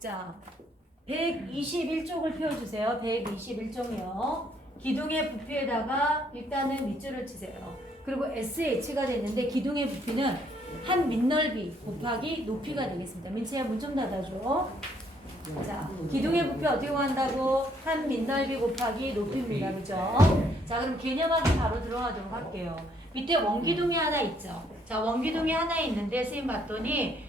자, 121쪽을 펴주세요. 121쪽이요. 기둥의 부피에다가 일단은 밑줄을 치세요. 그리고 SH가 됐는데 기둥의 부피는 한 밑넓이 곱하기 높이가 되겠습니다. 민채야 문 좀 닫아줘. 자, 기둥의 부피 어떻게 구한다고? 한 밑넓이 곱하기 높이입니다. 그죠? 자, 그럼 개념하기 바로 들어가도록 할게요. 밑에 원기둥이 하나 있죠. 자, 원기둥이 하나 있는데 선생님 봤더니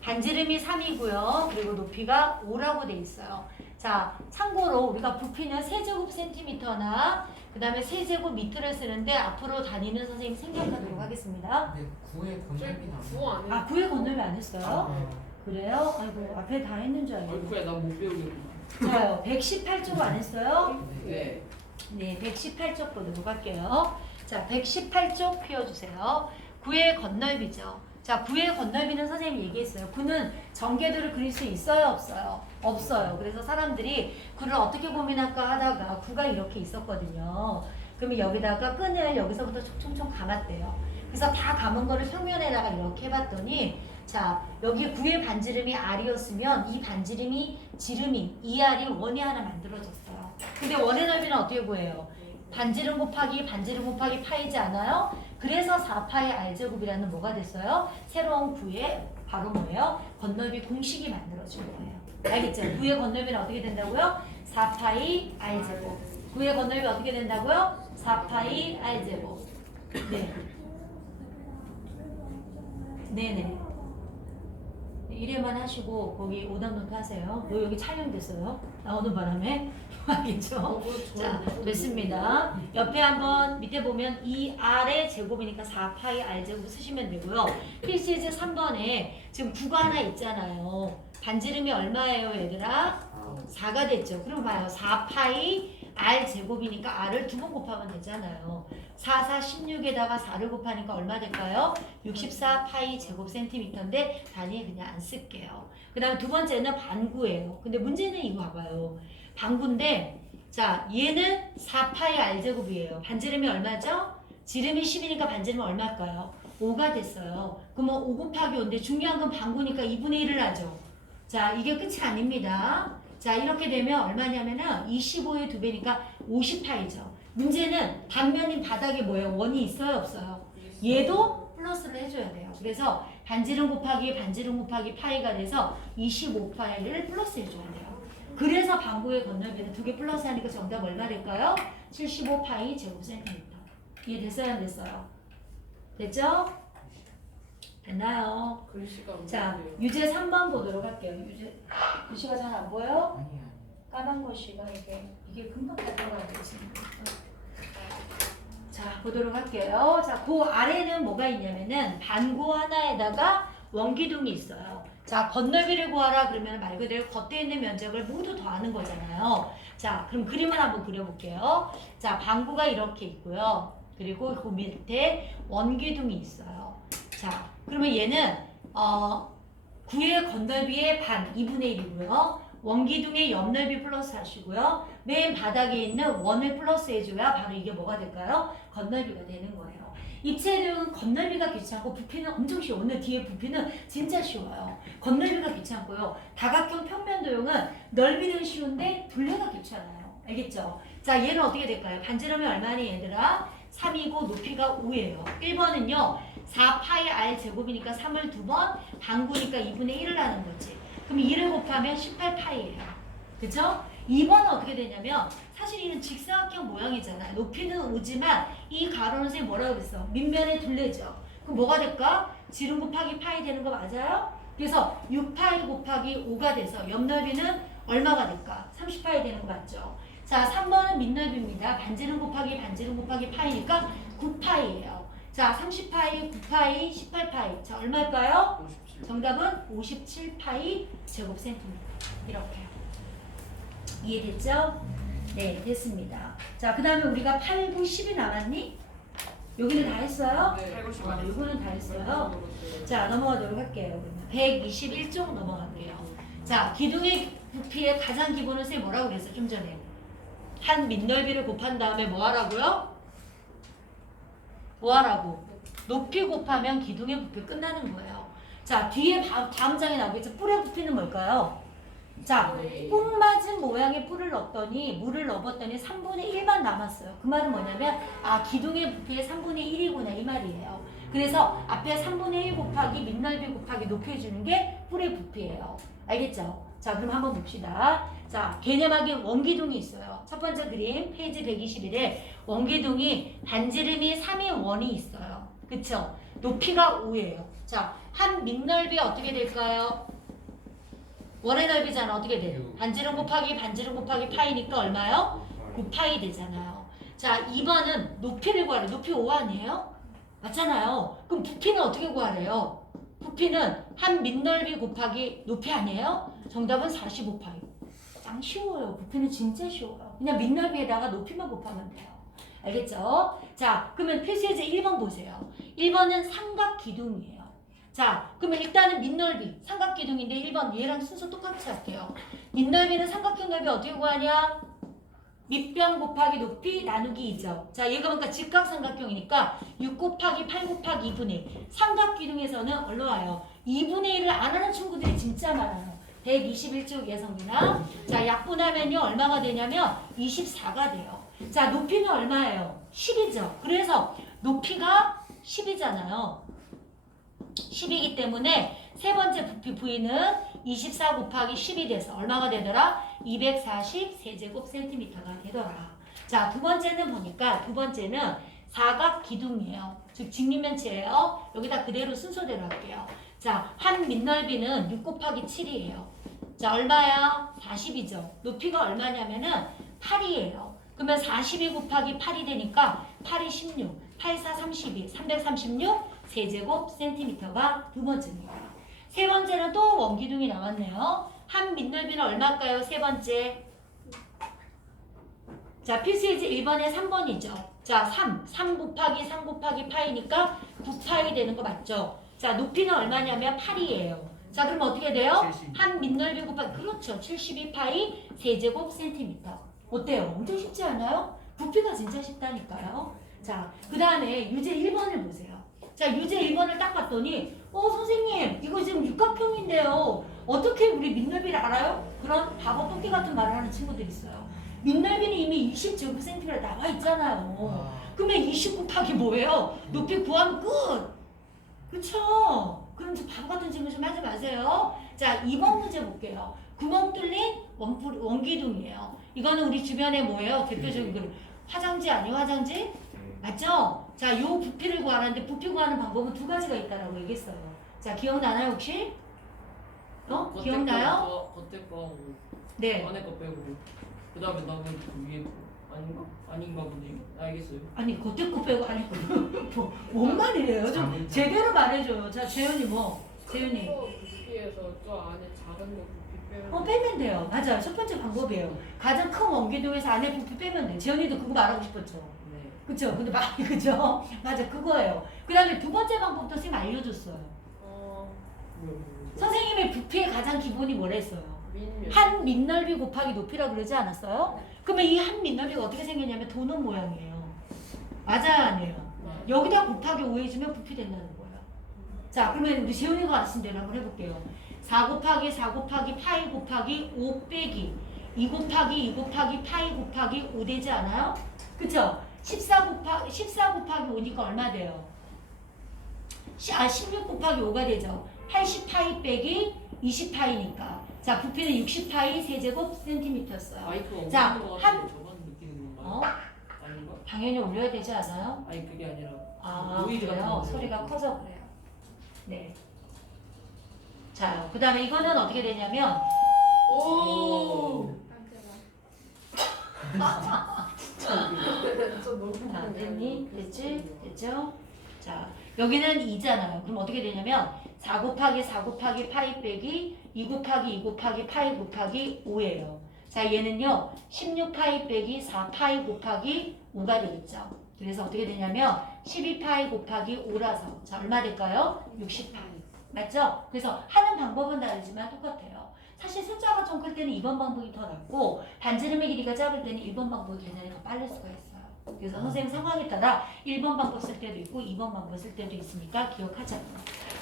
반지름이 3이고요. 그리고 높이가 5라고 돼 있어요. 자, 참고로 우리가 부피는 세제곱 센티미터나 그 다음에 세제곱 미터를 쓰는데 앞으로 다니는 선생님 생략하도록 하겠습니다. 근데 구의 건널비 구호 안 해. 아, 9의 건널비 안 했어요? 그래요? 아이고, 앞에 다 했는 줄 알고. 얼굴에 나못 배우겠구나. 자요, 118쪽 안 했어요? 네. 네, 118쪽 보도록 할게요. 자, 118쪽 피워주세요. 9의 건널비죠. 자, 9의 건널비는 선생님이 얘기했어요. 9는 전개도를 그릴 수 있어요, 없어요? 없어요. 그래서 사람들이 9를 어떻게 고민할까 하다가 9가 이렇게 있었거든요. 그러면 여기다가 끈을 여기서부터 촉촉촉 감았대요. 그래서 다 감은 거를 평면에다가 이렇게 해봤더니 자, 여기 9의 반지름이 R이었으면 이 반지름이 지름이 2R이 원이 하나 만들어졌어요. 근데 원의 넓이는 어떻게 구해요? 반지름 곱하기 반지름 곱하기 파이지 않아요? 그래서 4파이 R제곱이라는 뭐가 됐어요? 새로운 9의 바로 뭐예요? 건널비 공식이 만들어진 거예요. 알겠죠? 9의 건널비는 어떻게 된다고요? 4파이 R제곱. 9의 건널비 어떻게 된다고요? 4파이 R제곱. 네. 네네. 이래만 하시고 거기 오답노트 하세요. 너 여기 촬영됐어요. 나오는 바람에. 알겠죠? 자, 됐습니다. 옆에 한번 밑에 보면 2R의 제곱이니까 4파이 R제곱 쓰시면 되고요. 필시즈 3번에 지금 9가 하나 있잖아요. 반지름이 얼마예요, 얘들아? 4가 됐죠. 그럼 봐요. 4파이 R제곱이니까 R을 2번 곱하면 되잖아요. 4, 4, 16에다가 4를 곱하니까 얼마 될까요? 64파이 제곱 센티미터인데 단위 그냥 안 쓸게요. 그 다음에 두 번째는 반구예요. 근데 문제는 이거 봐봐요. 반구인데 자, 얘는 4파이 R제곱이에요. 반지름이 얼마죠? 지름이 10이니까 반지름이 얼마일까요? 5가 됐어요. 그러면 5 곱하기 5인데 중요한 건 반구니까 2분의 1을 하죠. 자, 이게 끝이 아닙니다. 자, 이렇게 되면 얼마냐면은 25의 2배니까 50파이죠. 문제는 단면인 바닥에 뭐예요? 원이 있어요, 없어요? 얘도 플러스를 해줘야 돼요. 그래서 반지름 곱하기 반지름 곱하기 파이가 돼서 25파이를 플러스 해줘야 돼요. 그래서 반구의 건널비는 2개 플러스 하니까 정답 얼마 될까요? 75파이 제곱센티미터. 이해됐어요, 안 됐어요? 됐죠? 됐나요? 글씨가 자, 없는데요. 유제 3번 보도록 할게요. 유제 글씨가 잘 안 보여? 아니 아니 까만 글씨가 이게 금방 들어가야 되지. 자, 보도록 할게요. 자, 그 아래는 뭐가 있냐면은 반구 하나에다가 원기둥이 있어요. 자, 건널비를 구하라 그러면 말 그대로 겉에 있는 면적을 모두 더하는 거잖아요. 자, 그럼 그림을 한번 그려볼게요. 자, 반구가 이렇게 있고요. 그리고 그 밑에 원기둥이 있어요. 자, 그러면 얘는 9의 건널비의 반, 2분의 1이고요. 원기둥의 옆넓이 플러스 하시고요. 맨 바닥에 있는 원을 플러스 해줘야 바로 이게 뭐가 될까요? 건널비가 되는 거예요. 입체도형은 건널비가 귀찮고 부피는 엄청 쉬워. 오늘 뒤에 부피는 진짜 쉬워요. 건널비가 귀찮고요. 다각형 평면도형은 넓이는 쉬운데 둘레가 귀찮아요. 알겠죠? 자, 얘는 어떻게 될까요? 반지름이 얼마니 얘들아? 3이고 높이가 5예요. 1번은요. 4파이 R 제곱이니까 3을 2번, 반구니까 2분의 1을 하는 거지. 그럼 2를 곱하면 18파이예요. 그쵸? 2번은 어떻게 되냐면 사실 이는 직사각형 모양이잖아요. 높이는 5지만 이 가로는 선생님 뭐라고 그랬어? 밑면에 둘레죠. 그럼 뭐가 될까? 지름 곱하기 파이 되는 거 맞아요? 그래서 6파이 곱하기 5가 돼서 옆넓이는 얼마가 될까? 30파이 되는 거 맞죠? 자, 3번은 밑넓이입니다. 반지름 곱하기 반지름 곱하기 파이니까 9파이예요. 자, 30파이, 9파이, 18파이. 자, 얼마일까요? 57. 정답은 57파이 제곱 센티미터. 이렇게요. 이해됐죠? 네, 됐습니다. 자, 그 다음에 우리가 8, 9, 10이 남았니? 여기는 다 했어요? 네. 요거는 다 했어요. 자, 넘어가도록 할게요. 121쪽 넘어갈게요. 자, 기둥의 부피의 가장 기본은 선생님 뭐라고 그랬어요? 좀 전에. 한 밑넓이를 곱한 다음에 뭐 하라고요? 뭐 하라고? 높이 곱하면 기둥의 부피 끝나는 거예요. 자, 뒤에 다음 장에 나오겠죠. 뿔에 부피는 뭘까요? 자, 꼭 맞은 모양의 뿔을 넣었더니 물을 넣어봤더니 3분의 1만 남았어요. 그 말은 뭐냐면 기둥의 부피의 3분의 1이구나 이 말이에요. 그래서 앞에 3분의 1 곱하기 밑넓이 곱하기 높이 해주는 게 뿔의 부피예요. 알겠죠? 자, 그럼 한번 봅시다. 자, 개념하기 원기둥이 있어요. 첫 번째 그림 페이지 121에 원기둥이 반지름이 3의 원이 있어요. 그쵸? 높이가 5예요. 자, 한 밑넓이 어떻게 될까요? 원의 넓이잖아. 어떻게 돼? 반지름 곱하기 반지름 곱하기 파이니까 얼마요? 9파이 되잖아요. 자, 2번은 높이를 구하래. 높이 5 아니에요? 맞잖아요. 그럼 부피는 어떻게 구하래요? 부피는 한 밑넓이 곱하기 높이 아니에요? 정답은 45파이. 짱 쉬워요. 부피는 진짜 쉬워요. 그냥 밑넓이에다가 높이만 곱하면 돼요. 알겠죠? 자, 그러면 필수예제 1번 보세요. 1번은 삼각 기둥이에요. 자, 그러면 일단은 밑넓이 삼각기둥인데 1번 얘랑 순서 똑같이 할게요. 밑넓이는 삼각형 넓이 어떻게 구하냐? 밑변 곱하기 높이 나누기 2죠. 자, 얘가 그러니까 직각삼각형이니까 6 곱하기 8 곱하기 2분의 1. 삼각기둥에서는 얼로 와요? 2분의 1을 안 하는 친구들이 진짜 많아요. 121쪽 예성이나 자, 약분하면요 얼마가 되냐면 24가 돼요. 자, 높이는 얼마예요? 10이죠. 그래서 높이가 10이잖아요. 10이기 때문에 세 번째 부피 V는 24 곱하기 10이 돼서 얼마가 되더라? 240 세제곱 센티미터가 되더라. 자, 두 번째는 보니까 두 번째는 사각 기둥이에요. 즉 직립면체예요. 여기다 그대로 순서대로 할게요. 자, 한 밑넓이는 6 곱하기 7이에요. 자, 얼마야? 40이죠. 높이가 얼마냐면은 8이에요. 그러면 42 곱하기 8이 되니까 8이 16, 8, 4, 32, 336 세제곱 센티미터가 두 번째입니다. 세 번째는 또 원기둥이 나왔네요. 한 밑넓이는 얼마일까요? 세 번째. 자, 필수예제 1번에 3번이죠. 자, 3 곱하기 3 곱하기 파이니까 9파이 되는 거 맞죠? 자, 높이는 얼마냐면 8이에요. 자, 그럼 어떻게 돼요? 70. 한 밑넓이 곱하기 그렇죠. 72파이 세제곱 센티미터. 어때요? 엄청 쉽지 않아요? 부피가 진짜 쉽다니까요. 자, 그 다음에 유제 1번을 보세요. 자, 유제 1번을 딱 봤더니 선생님 이거 지금 육각형인데요. 어떻게 우리 밑넓이를 알아요? 그런 바보 뽑기 같은 말을 하는 친구들이 있어요. 밑넓이는 이미 20제곱센티미터 나와 있잖아요. 그러면 20 곱하기 뭐예요? 높이 구하면 끝! 그쵸? 그럼 저 바보 같은 질문 좀 하지 마세요. 자, 2번 문제 볼게요. 구멍 뚫린 원기둥이에요. 이거는 우리 주변에 뭐예요? 대표적인 그 화장지 아니에요? 화장지? 맞죠? 자, 요 부피를 구하는데 부피 구하는 방법은 두 가지가 있다라고 얘기했어요. 자, 기억나나요 혹시? 기억나요? 겉에 거 네. 안에 거 빼고 그 다음에 나머지 위에 거 아닌가? 아닌가 보네. 알겠어요. 아니 겉에 거 빼고 안에 거 뭔 말이래요? 좀 제대로 말해줘요. 자, 재현이 뭐? 재현이. 부피에서 저 안에 작은 거 부피 빼면 빼면 돼요. 맞아요. 첫 번째 방법이에요. 가장 큰 원기둥에서 안에 부피 빼면 돼. 재현이도 그거 말하고 싶었죠. 네. 그쵸? 근데 그죠? 맞아, 그거예요. 그 다음에 두 번째 방법도 선생님 알려줬어요. 뭐야. 선생님의 부피의 가장 기본이 뭐랬어요? 민면 한 밑넓이 곱하기 높이라고 그러지 않았어요? 그러면 이 한 밑넓이가 어떻게 생겼냐면 도넛 모양이에요. 맞아요, 아니에요? 여기다 곱하기 5 해주면 부피 된다는 거예요. 자, 그러면 우리 재훈이가 가르친 대로 한번 해볼게요. 4 곱하기 4 곱하기 파이 곱하기 5 빼기 2 곱하기 2 곱하기 파이 곱하기 5 되지 않아요? 그쵸? 14 곱하기 5니까 얼마 돼요? 16 곱하기 5가 되죠. 80파이 빼기 20파이니까. 자, 부피는 60파이 세제곱 센티미터였어요. 마이크가 자, 없는 거 한- 같은데 저만 느끼는 건가요? 아닌가? 당연히 올려야 되지 않아요? 아니 그게 아니라 그래요? 같은 거. 소리가 커서 그래요. 네. 자, 그 다음에 이거는 어떻게 되냐면 오. 저 너무 자, 됐니? 됐지? 됐죠? 자, 여기는 2잖아요. 그럼 어떻게 되냐면 4 곱하기 4 곱하기 파이 빼기 2 곱하기 2 곱하기 파이 곱하기 5예요. 자, 얘는요 16파이 빼기 4파이 곱하기 5가 되겠죠. 그래서 어떻게 되냐면 12파이 곱하기 5라서 자, 얼마 될까요? 60파이. 맞죠? 그래서 하는 방법은 다르지만 똑같아요. 사실 숫자가 좀 클 때는 2번 방법이 더 낫고 반지름의 길이가 짧을 때는 1번 방법이 개념이 더 빠를 수가 있어요. 그래서 선생님 상황에 따라 1번 방법 쓸 때도 있고 2번 방법 쓸 때도 있으니까 기억하자.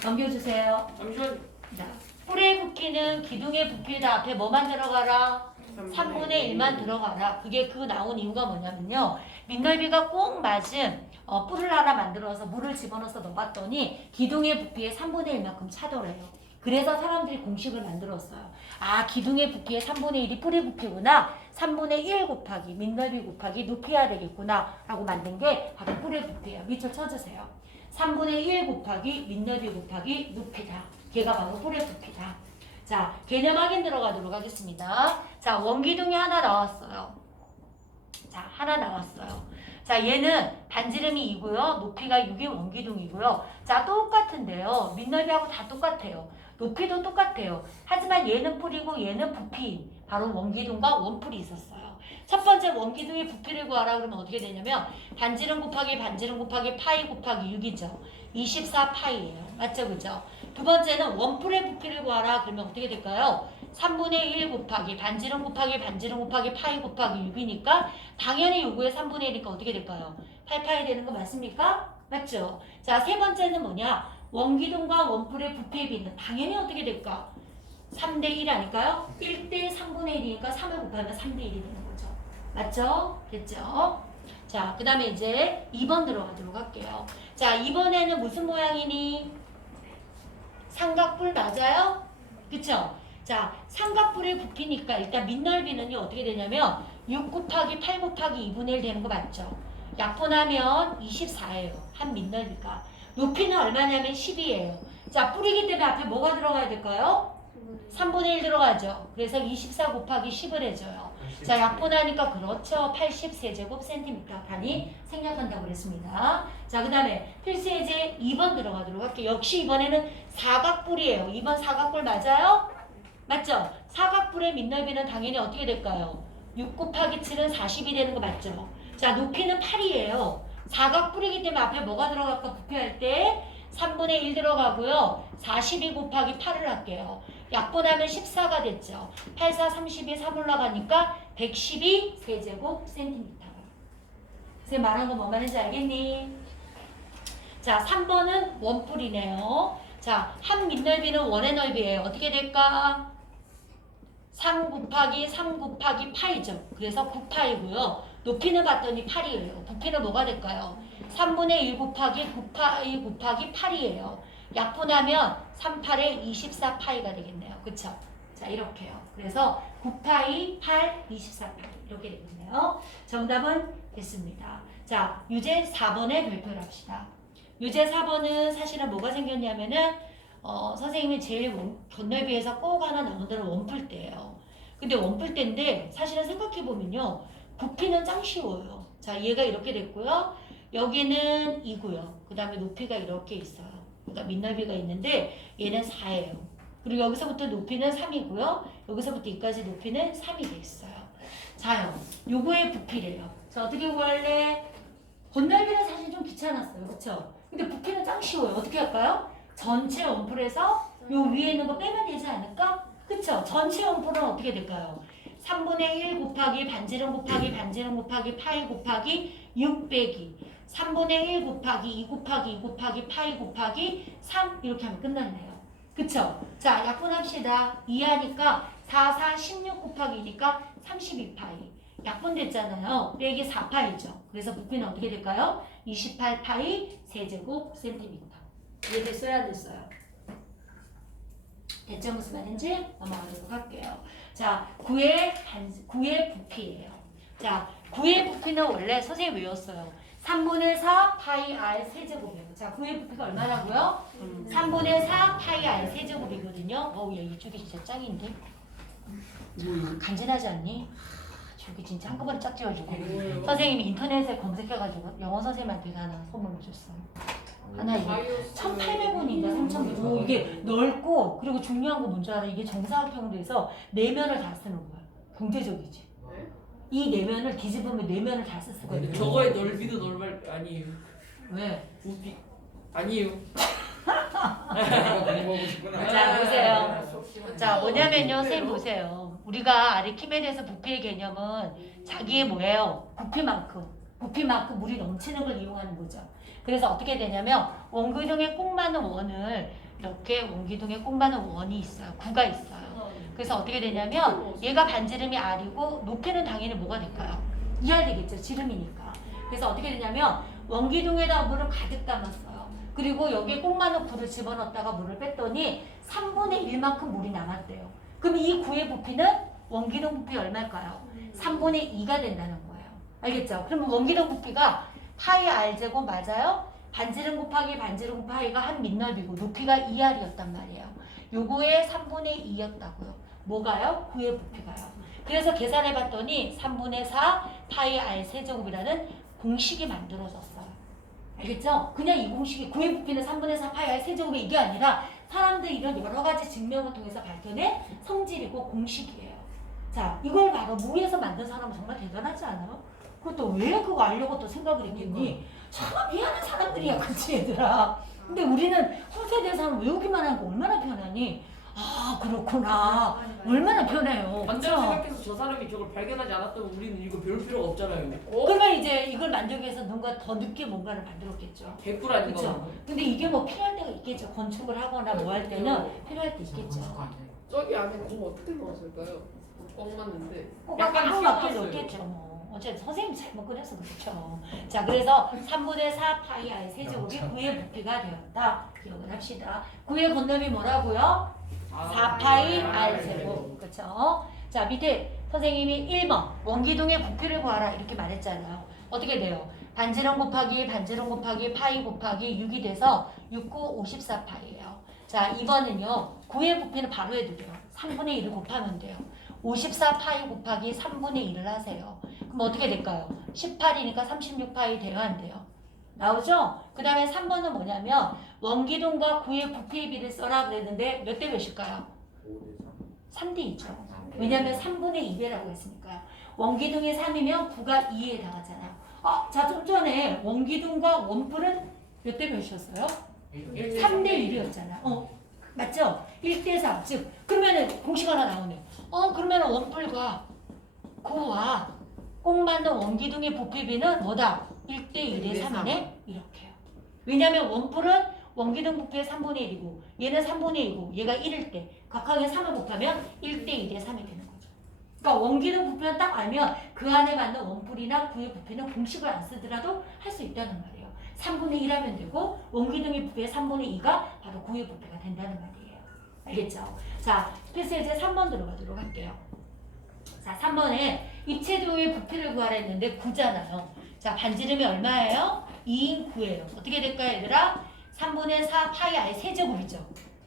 넘겨주세요. 잠시만. 자, 뿔의 부피는 기둥의 부피에다 앞에 뭐만 들어가라? 3분의 1만 들어가라. 그게 그 나온 이유가 뭐냐면요. 민넓이가 꼭 맞은 뿔을 하나 만들어서 물을 집어넣어서 넣어봤더니 기둥의 부피의 3분의 1만큼 차더래요. 그래서 사람들이 공식을 만들었어요. 아, 기둥의 부피의 3분의 1이 뿔의 부피구나. 3분의 1 곱하기 민넓이 곱하기 높이야 되겠구나 라고 만든 게 바로 뿔의 부피예요. 밑줄 쳐주세요. 3분의 1 곱하기 민넓이 곱하기 높이다. 걔가 바로 뿔의 부피다. 자, 개념 확인 들어가도록 하겠습니다. 자, 원기둥이 하나 나왔어요. 자, 하나 나왔어요. 자, 얘는 반지름이 2고요. 높이가 6이 원기둥이고요. 자, 똑같은데요. 민넓이하고 다 똑같아요. 높이도 똑같아요. 하지만 얘는 뿔이고 얘는 부피. 바로 원기둥과 원뿔이 있었어요. 첫 번째 원기둥의 부피를 구하라 그러면 어떻게 되냐면 반지름 곱하기 반지름 곱하기 파이 곱하기 6이죠. 24 파이예요. 맞죠? 그죠? 두 번째는 원뿔의 부피를 구하라 그러면 어떻게 될까요? 3분의 1 곱하기 반지름 곱하기 반지름 곱하기 파이 곱하기 6이니까 당연히 요거의 3분의 1이니까 어떻게 될까요? 8파이 되는 거 맞습니까? 맞죠? 자, 세 번째는 뭐냐? 원기둥과 원뿔의 부피의 비는 당연히 어떻게 될까? 3대 1 아닐까요? 1대 3분의 1이니까 3을 곱하면 3대 1이 되는 거죠. 맞죠? 됐죠? 자, 그 다음에 이제 2번 들어가도록 할게요. 자, 이번에는 무슨 모양이니? 삼각뿔 맞아요? 그쵸? 자, 삼각뿔의 부피니까 일단 민넓이는요 어떻게 되냐면 6 곱하기 8 곱하기 2분의 1 되는 거 맞죠? 약분하면 24예요. 한 민넓이가. 높이는 얼마냐면 10이에요. 자, 뿔이기 때문에 앞에 뭐가 들어가야 될까요? 3분의 1 들어가죠. 그래서 24 곱하기 10을 해줘요. 자, 약분하니까 그렇죠. 80세제곱센티미터 단위 생략한다고 그랬습니다. 자, 그 다음에 필수예제 2번 들어가도록 할게요. 역시 이번에는 사각뿔이에요. 2번 사각뿔 맞아요? 맞죠? 사각뿔의 민넓이는 당연히 어떻게 될까요? 6 곱하기 7은 40이 되는 거 맞죠? 자, 높이는 8이에요. 사각뿔이기 때문에 앞에 뭐가 들어갈까 부피할 때 3분의 1 들어가고요. 42 곱하기 8을 할게요. 약분하면 14가 됐죠. 8, 4, 32, 3 올라가니까 112 세제곱 센티미터. 선생님 말한 거 뭐 말인지 알겠니? 자, 3번은 원뿔이네요. 자, 한 민넓이는 원의 넓이에요. 어떻게 될까? 3 곱하기 3 곱하기 파이죠. 그래서 9파이고요. 높이는 봤더니 8이에요. 부피는 뭐가 될까요? 3분의 1 곱하기 9파이 곱하기 8이에요. 약분하면 3파에 24파이가 되겠네요. 그쵸? 자, 이렇게요. 그래서 9파이, 8, 24파이 이렇게 되겠네요. 정답은 됐습니다. 자, 유제 4번에 별표를 합시다. 유제 4번은 사실은 뭐가 생겼냐면은 선생님이 제일 겉넓이에서 꼭 하나 나온 데는 원뿔대예요. 근데 원뿔대인데 사실은 생각해보면요. 부피는 짱 쉬워요. 자, 얘가 이렇게 됐고요. 여기는 2고요. 그 다음에 높이가 이렇게 있어요. 그러니까 민넓이가 있는데 얘는 4예요. 그리고 여기서부터 높이는 3이고요. 여기서부터 여기까지 높이는 3이 돼 있어요. 자요. 요거의 부피래요. 자, 어떻게 구할래? 겉넓이는 사실 좀 귀찮았어요. 그쵸? 근데 부피는 짱 쉬워요. 어떻게 할까요? 전체 원뿔에서 요 위에 있는 거 빼면 되지 않을까? 그쵸? 전체 원뿔은 어떻게 될까요? 3분의 1 곱하기 반지름 곱하기 반지름 곱하기 파이 곱하기 6 빼기 3분의 1 곱하기 2 곱하기 2 곱하기 파이 곱하기 3 이렇게 하면 끝났네요. 그쵸? 자, 약분합시다. 2하니까 4, 4, 16 곱하기 2니까 32파이. 약분됐잖아요. 빼기 4파이죠. 그래서 부피는 어떻게 될까요? 28파이 세제곱 센티미터. 이해됐어요? 안 됐어요? 됐죠? 무슨 말인지 넘어가도록 할게요. 자, 9의 부피예요. 자, 9의 부피는 원래 선생님 외웠어요. 3분의 4 파이 r 세제곱이에요. 자, 9의 부피가 얼마라고요? 3분의 4 파이 r 세제곱이거든요. 어우, 야, 이쪽이 진짜 짱인데? 간지나지 않니? 저기 진짜 한꺼번에 짝 지어주고. 선생님이 인터넷에 검색해가지고 영어 선생님한테 하나 선물로 줬어. 하나 이게 1,800원인가 3,100원. 이게 넓고 그리고 중요한 거 뭔지 알아? 이게 정사각형도에서 내면을 다 쓰는 거야. 경제적이지. 이 내면을 뒤집으면 내면을 다 쓸 수가 있는 거야. 저거의 넓이도 normal 아니에요. 왜? 부피 아니에요. 공부하고 싶구나. 자, 보세요. 자, 뭐냐면요. 선생님 보세요. 우리가 아르키메데스 부피의 개념은 자기의 뭐예요? 부피만큼 부피만큼 물이 넘치는 걸 이용하는 거죠. 그래서 어떻게 되냐면 원기둥에 꼭 맞는 원을 이렇게 원기둥에 꼭 맞는 원이 있어요. 구가 있어요. 그래서 어떻게 되냐면 얘가 반지름이 R이고 높이는 당연히 뭐가 될까요? 2R 되겠죠. 지름이니까. 그래서 어떻게 되냐면 원기둥에다가 물을 가득 담았어요. 그리고 여기에 꼭 맞는 구를 집어넣었다가 물을 뺐더니 3분의 1만큼 물이 남았대요. 그럼 이 구의 부피는 원기둥 부피 얼마일까요? 3분의 2가 된다는 거예요. 알겠죠? 그러면 원기둥 부피가 파이 R제곱 맞아요? 반지름 곱하기 반지름 곱하기가 한 밑넓이고 높이가 2R이었단 말이에요. 요거의 3분의 2였다고요. 뭐가요? 구의 부피가요. 그래서 계산해 봤더니 3분의 4 파이 R 세제곱이라는 공식이 만들어졌어요. 알겠죠? 그냥 이 공식이 구의 부피는 3분의 4 파이 R 세제곱이 이게 아니라 사람들이 이런 여러 가지 증명을 통해서 밝혀낸 성질이고 공식이에요. 자, 이걸 바로 무에서 만든 사람은 정말 대단하지 않아요? 그것도 왜 그거 알려고 또 생각을 했겠니? 참 미안한 사람들이야, 그치 얘들아? 근데 우리는 후세대 사람 외우기만 하는 거 얼마나 편하니? 아, 그렇구나. 얼마나 편해요. 반대로 그쵸? 생각해서 저 사람이 저걸 발견하지 않았다면 우리는 이거 배울 필요가 없잖아요. 그러면 이제 이걸 만들기 위해서 누군가 더 늦게 뭔가를 만들었겠죠. 개꿀 아닌가? 그쵸? 근데 이게 뭐 필요할 때가 있겠죠. 건축을 하거나 뭐 할 때는 필요할 때 있겠죠. 저기 안에 공 어떻게 넣었을까요? 꽉 맞는데. 약간 한 맞게 튀어나왔어요. 넣겠죠. 뭐. 어쨌든 선생님 잘못 그려서 그렇죠. 자, 그래서 3분의 4 파이 R 세제곱이 9의 부피가 되었다. 기억을 합시다. 9의 건너비 뭐라고요? 4 파이 R 제곱. 그렇죠? 자, 밑에 선생님이 1번 원기둥의 부피를 구하라 이렇게 말했잖아요. 어떻게 돼요? 반지름 곱하기 반지름 곱하기 파이 곱하기 6이 돼서 6, 9, 54파이예요. 자, 2번은요. 9의 부피는 바로 해드려요. 3분의 1을 곱하면 돼요. 54파이 곱하기 3분의 1을 하세요. 그럼 어떻게 될까요? 18이니까 36파이 돼야 한대요. 나오죠? 그 다음에 3번은 뭐냐면 원기둥과 9의 부피의 비를 써라 그랬는데 몇 대 몇일까요? 3대 2죠. 왜냐면 3분의 2배라고 했으니까요. 원기둥이 3이면 9가 2에 해당하잖아요. 자, 좀 전에 원기둥과 원뿔은 몇 대 몇이었어요? 3대 1이었잖아요. 맞죠? 1대 3. 즉, 그러면은 공식 하나 나오네요. 그러면은 원뿔과 9와 꼭 맞는 원기둥의 부피비는 뭐다? 1대 1의 3이네? 이렇게요. 왜냐면 원뿔은 원기둥 부피의 3분의 1이고 얘는 3분의 2고 얘가 1일 때 각각의 3을 곱하면 1대 1의 3이 되는 거죠. 그러니까 원기둥 부피만 딱 알면 그 안에 맞는 원뿔이나 구의 부피는 공식을 안 쓰더라도 할 수 있다는 말이에요. 3분의 1 하면 되고 원기둥의 부피의 3분의 2가 바로 구의 부피가 된다는 말이에요. 알겠죠? 자, 그래서 이제 3번 들어가도록 할게요. 자, 3번에 입체도의 부피를 구하라 했는데 9잖아요. 자, 반지름이 얼마예요? 2인 9예요. 어떻게 될까요, 얘들아? 3분의 4 파이 R 세제곱이죠.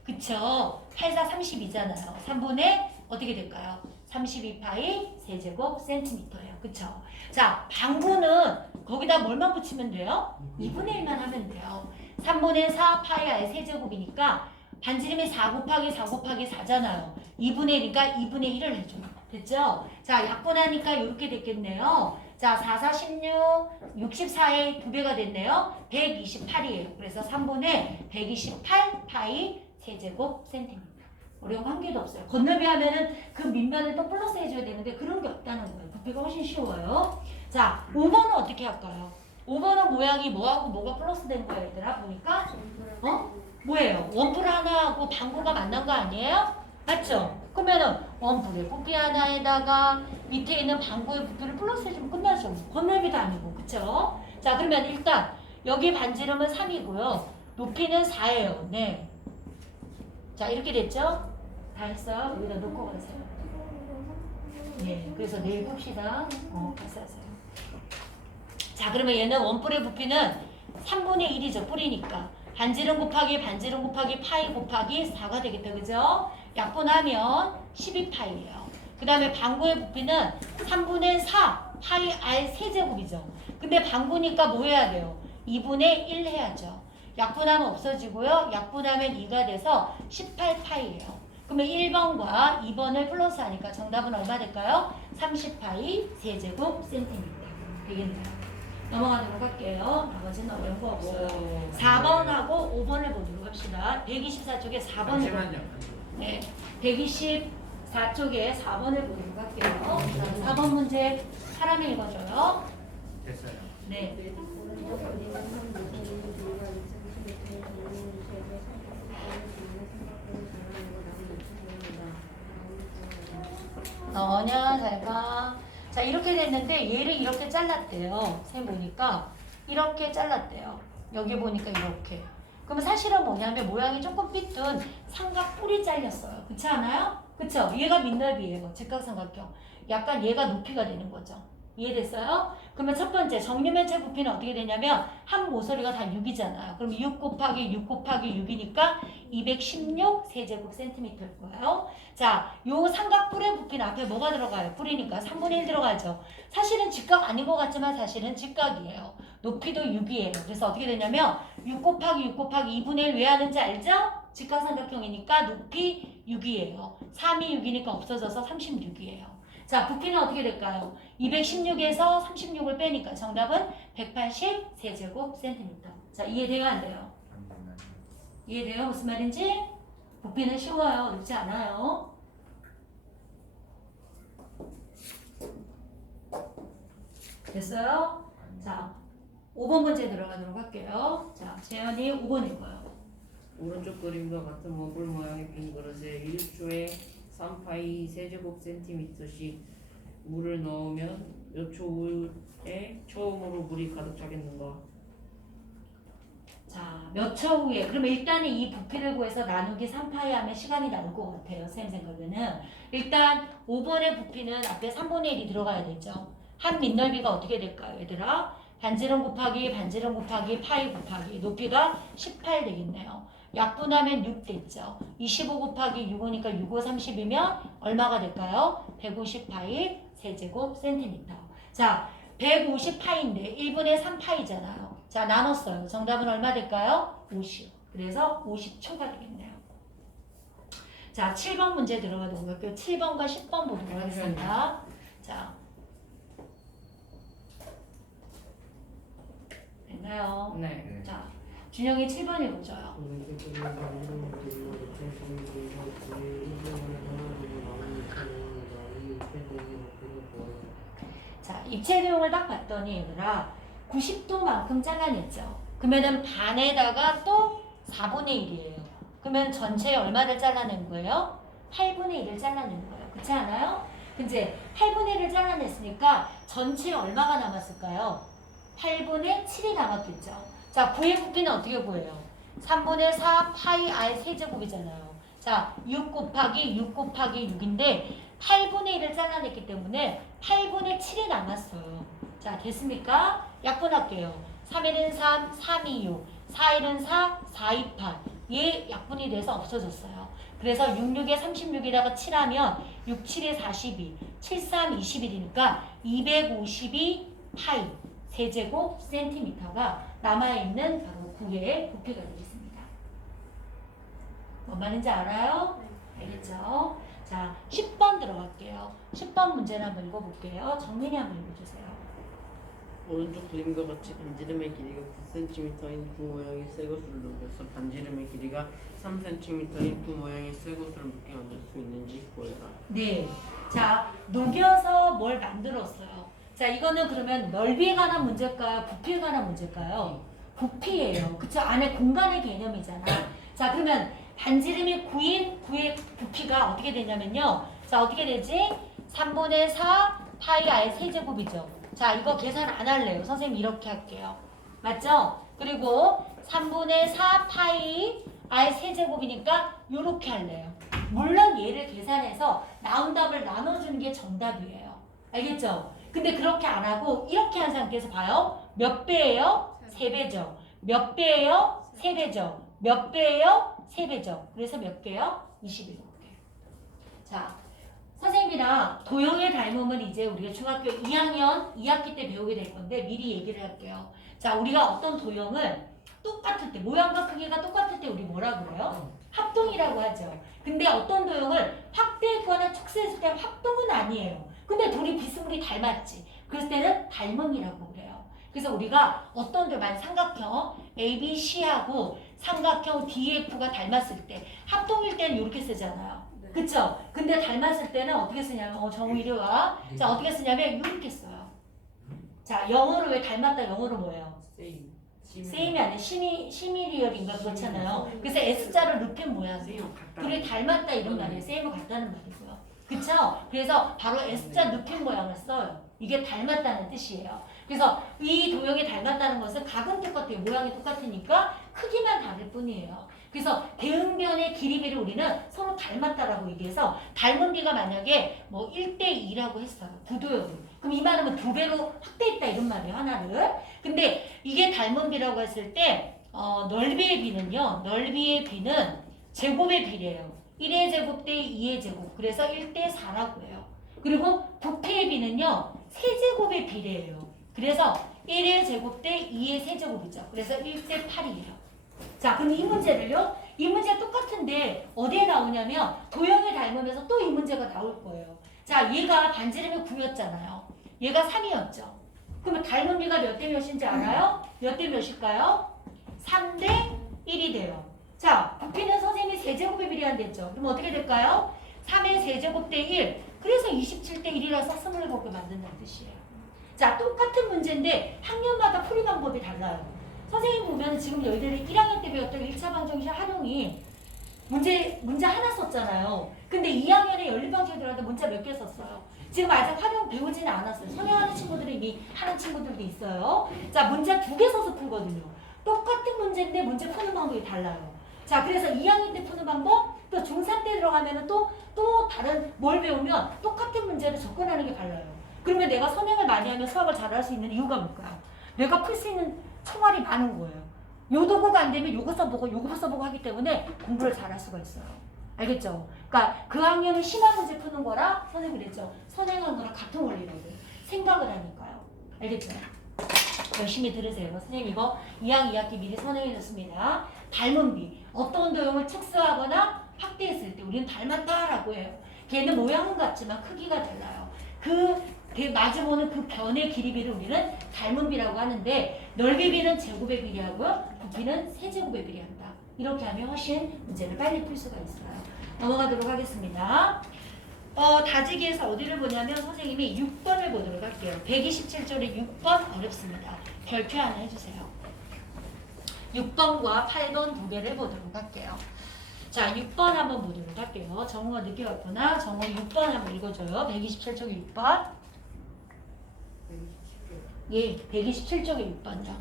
그쵸? 8, 4, 32잖아요. 3분의 어떻게 될까요? 32파이 세제곱 센티미터예요. 그쵸? 자, 방구는 거기다 뭘만 붙이면 돼요? 2분의 1만 하면 돼요. 3분의 4 파이 R 세제곱이니까 반지름이 4 곱하기 4 곱하기 4잖아요. 2분의 1이니까 2분의 1을 해줘요. 됐죠? 자, 약분하니까 이렇게 됐겠네요. 자, 4, 4, 16, 64의 2배가 됐네요. 128이에요. 그래서 3분의 128 파이 세제곱 센티미터. 어려운 거 한 개도 없어요. 건너비 하면은 그 밑면을 또 플러스 해줘야 되는데 그런 게 없다는 거예요. 부피가 훨씬 쉬워요. 자, 5번은 어떻게 할까요? 5번은 모양이 뭐하고 뭐가 플러스 된 거예요, 얘들아? 보니까? 뭐예요? 원뿔 하나하고 방구가 만난 거 아니에요? 맞죠? 그러면은 원뿔의 부피 하나에다가 밑에 있는 방구의 부피를 플러스 해주면 끝나죠. 건널비도 아니고, 그쵸? 자, 그러면 일단 여기 반지름은 3이고요. 높이는 4예요. 네. 자, 이렇게 됐죠? 다 했어요? 여기다 놓고 가세요. 네, 그래서 내일 봅시다. 가서 하세요. 자, 그러면 얘는 원뿔의 부피는 3분의 1이죠. 뿌리니까. 반지름 곱하기 반지름 곱하기 파이 곱하기 4가 되겠다. 그죠? 약분하면 12파이예요. 그 다음에 방구의 부피는 3분의 4 파이 R 세제곱이죠. 근데 방구니까 뭐 해야 돼요? 2분의 1 해야죠. 약분하면 없어지고요. 약분하면 2가 돼서 18파이예요. 그러면 1번과 2번을 플러스 하니까 정답은 얼마 될까요? 30파이 세제곱 센티미터 되겠네요. 넘어가도록 할게요. 나머지는 어려운 거 없어요. 4번하고 5번을 보도록 합시다. 124쪽에 4번을 잠시만요. 네, 124쪽에 4번을 보도록 할게요. 4번 문제 사람이 읽어줘요. 됐어요. 네. 오른쪽 그림은 한 모서리는 길이가 2cm, 정면이 3개, 너냐 잘 봐. 자 이렇게 됐는데 얘를 이렇게 잘랐대요. 쌤 보니까 이렇게 잘랐대요. 여기 보니까 이렇게. 그러면 사실은 뭐냐면 모양이 조금 삐뚤 삼각 뿔이 잘렸어요. 그렇지 않아요? 그쵸? 얘가 밑넓이에요. 직각삼각형. 약간 얘가 높이가 되는 거죠. 이해됐어요? 그러면 첫 번째 정류면체 부피는 어떻게 되냐면 한 모서리가 다 6이잖아요. 그럼 6 곱하기 6 곱하기 6이니까 216 세제곱 센티미터일 거예요. 자, 요 삼각뿔의 부피는 앞에 뭐가 들어가요? 뿔이니까 3분의 1 들어가죠. 사실은 직각 아닌 것 같지만 사실은 직각이에요. 높이도 6이에요. 그래서 어떻게 되냐면 6 곱하기 6 곱하기 2분의 1 왜 하는지 알죠? 직각삼각형이니까 높이 6이에요. 3이 6이니까 없어져서 36이에요. 자, 부피는 어떻게 될까요? 216에서 36을 빼니까 정답은 180 세제곱 센티미터. 자, 이해돼요? 안 돼요? 이해돼요? 무슨 말인지? 부피는 쉬워요. 어렵지 않아요. 됐어요? 자, 5번 문제 들어가도록 할게요. 자, 재현이 5번 읽어요. 오른쪽 그림과 같은 먹을 모양의 빈 그릇에 1초에 3파이 세제곱 센티미터씩 물을 넣으면 몇 초 후에 처음으로 물이 가득 차겠는가? 자, 몇 초 후에. 그럼 일단은 이 부피를 구해서 나누기 3파이 하면 시간이 나올 것 같아요. 쌤 생각에는. 일단 5번의 부피는 앞에 3분의 1이 들어가야 되죠. 한 밑넓이가 어떻게 될까요, 얘들아? 반지름 곱하기 반지름 곱하기 파이 곱하기 높이가 18 되겠네요. 약분하면 6 됐죠. 25 곱하기 6이니까 6, 5, 30이면 얼마가 될까요? 150파이 세제곱 센티미터. 자, 150파이인데 1분의 3파이잖아요. 자, 나눴어요. 정답은 얼마 될까요? 50. 그래서 50초가 되겠네요. 자, 7번 문제 들어가도록 할게요. 7번과 10번 보도록 하겠습니다. 자, 됐나요? 네. 자, 준영이 7번 읽어줘요. 자, 입체 내용을 딱 봤더니 얘들아 90도만큼 잘라냈죠. 그러면은 반에다가 또 4분의 1이에요. 그러면 전체에 얼마를 잘라낸 거예요? 8분의 1을 잘라낸 거예요. 그렇지 않아요? 이제 8분의 1을 잘라냈으니까 전체에 얼마가 남았을까요? 8분의 7이 남았겠죠. 자, 구의 부피는 어떻게 구해요? 3분의 4 파이 r 세제곱이잖아요. 자, 6 곱하기 6 곱하기 6인데 8분의 1을 잘라냈기 때문에 8분의 7이 남았어요. 자, 됐습니까? 약분할게요. 3일은 3, 3이 6, 4일은 4, 4, 2, 8. 얘 약분이 돼서 없어졌어요. 그래서 66에 36에다가 7하면 6, 7에 42, 7, 3, 21이니까 252 파이 세제곱 센티미터가 남아있는 바로 9개의 부피가 되겠습니다. 뭔 말인지 알아요? 알겠죠? 자, 10번 들어갈게요. 10번 문제를 한번 읽어볼게요. 정민이 한번 읽어주세요. 오른쪽 그림과 같이 반지름의 길이가 9cm인 구 모양의 쇠것을 녹여서 반지름의 길이가 3cm인 구 모양의 쇠것을 묶여 만들 수 있는지 구해라. 네. 자, 녹여서 뭘 만들었어요. 자, 이거는 그러면 넓이에 관한 문제일까요? 부피에 관한 문제일까요? 부피예요. 그쵸? 안에 공간의 개념이잖아. 자, 그러면 반지름이 9인 9의 부피가 어떻게 되냐면요. 자, 어떻게 되지? 3분의 4 파이 r 세제곱이죠. 자, 이거 계산 안 할래요. 선생님 이렇게 할게요. 맞죠? 그리고 3분의 4 파이 r 세제곱이니까 이렇게 할래요. 물론 얘를 계산해서 나온 답을 나눠주는 게 정답이에요. 알겠죠? 근데 그렇게 안 하고 이렇게 한 상태에서 봐요. 몇 배예요? 3배죠. 몇 배예요? 3배죠. 몇 배예요? 3배죠. 그래서 몇 개요? 21개. 자, 선생님이랑 도형의 닮음은 이제 우리가 중학교 2학년 2학기 때 배우게 될 건데 미리 얘기를 할게요. 자, 우리가 어떤 도형을 똑같을 때, 모양과 크기가 똑같을 때 우리 뭐라 그래요? 합동이라고 하죠. 근데 어떤 도형을 확대했거나 축소했을 때 합동은 아니에요. 근데 둘이 비스무리 닮았지. 그럴 때는 닮음이라고 그래요. 그래서 우리가 어떤 도형, 삼각형 ABC하고 삼각형 DF가 닮았을 때 합동일 때는 이렇게 쓰잖아요. 그쵸? 근데 닮았을 때는 어떻게 쓰냐면 정우 이리 와. 자, 어떻게 쓰냐면 이렇게 써요. 자, 영어로 왜 닮았다 영어로 뭐예요? 세임. 세임이 아니라 시미리얼인가 그렇잖아요. 그래서 S자를 눕힌 모양이에요. 세임 같다. 그게 닮았다 이런 말이에요. 세임을 같다는 말이고요. 그쵸? 그래서 바로 S자 눕힌 모양을 써요. 이게 닮았다는 뜻이에요. 그래서 이 도형이 닮았다는 것은 각은 똑같아요. 모양이 똑같으니까 크기만 다를 뿐이에요. 그래서 대응변의 길이비를 우리는 서로 닮았다라고 얘기해서 닮은 비가 만약에 뭐 1대2라고 했어요. 부도형이. 그럼 이 말은 2배로 확대했다 이런 말이에요. 하나를. 근데 이게 닮은 비라고 했을 때 넓이의 비는요. 넓이의 비는 제곱의 비례예요. 1의 제곱 대 2의 제곱. 그래서 1대4라고 해요. 그리고 부피의 비는요. 세제곱의 비례예요. 그래서 1의 제곱 대 2의 세제곱이죠. 그래서 1대8이에요. 자, 그럼 이 문제를요. 이 문제 똑같은데 어디에 나오냐면 도형을 닮으면서 또 이 문제가 나올 거예요. 자, 얘가 반지름이 9였잖아요. 얘가 3이었죠. 그러면 닮은 비가 몇 대 몇인지 알아요? 몇 대 몇일까요? 3대 1이 돼요. 자, 부피는 선생님이 세제곱에 비례한댔죠. 그럼 어떻게 될까요? 3의 세제곱 대 1. 그래서 27대 1이라서 27개 만든다는 뜻이에요. 자, 똑같은 문제인데 학년마다 풀이 방법이 달라요. 선생님 보면 지금 너희들이 1학년 때 배웠던 1차 방정식 활용이 문제 하나 썼잖아요. 근데 2학년에 연립방정식 들어갈 때 문자 몇 개 썼어요? 지금 아직 활용 배우지는 않았어요. 선행하는 친구들이 이미 하는 친구들도 있어요. 자, 문자 2개 써서 풀거든요. 똑같은 문제인데 문제 푸는 방법이 달라요. 자, 그래서 2학년 때 푸는 방법, 또 중3 때 들어가면 또 다른 뭘 배우면 똑같은 문제를 접근하는 게 달라요. 그러면 내가 선행을 많이 하면 수학을 잘할 수 있는 이유가 뭘까요? 내가 풀 수 있는 총알이 많은 거예요. 요 도구가 안 되면 요거 써보고 요거 써보고 하기 때문에 공부를 잘할 수가 있어요. 알겠죠? 그러니까 그 학년은 심한 문제 푸는 거랑 선생님이 그랬죠. 선행하는 거랑 같은 원리라고요. 생각을 하니까요. 알겠죠? 열심히 들으세요. 선생님 이거 2학 2학기 미리 선행해줬습니다. 닮은 비. 어떤 도형을 축소하거나 확대했을 때 우리는 닮았다라고 해요. 걔는 모양은 같지만 크기가 달라요. 마주보는 그 변의 길이비를 우리는 닮은 비라고 하는데 넓이 비는 제곱에 비례하고요. 부피는 세제곱에 비례한다. 이렇게 하면 훨씬 문제를 빨리 풀 수가 있어요. 넘어가도록 하겠습니다. 다지기에서 어디를 보냐면 선생님이 6번을 보도록 할게요. 127쪽에 6번 어렵습니다. 별표 하나 해주세요. 6번과 8번 두 개를 보도록 할게요. 자, 6번 한번 보도록 할게요. 정우가 늦게 왔구나. 정우 6번 한번 읽어줘요. 127쪽에 6번. 예, 127쪽에 6번이요.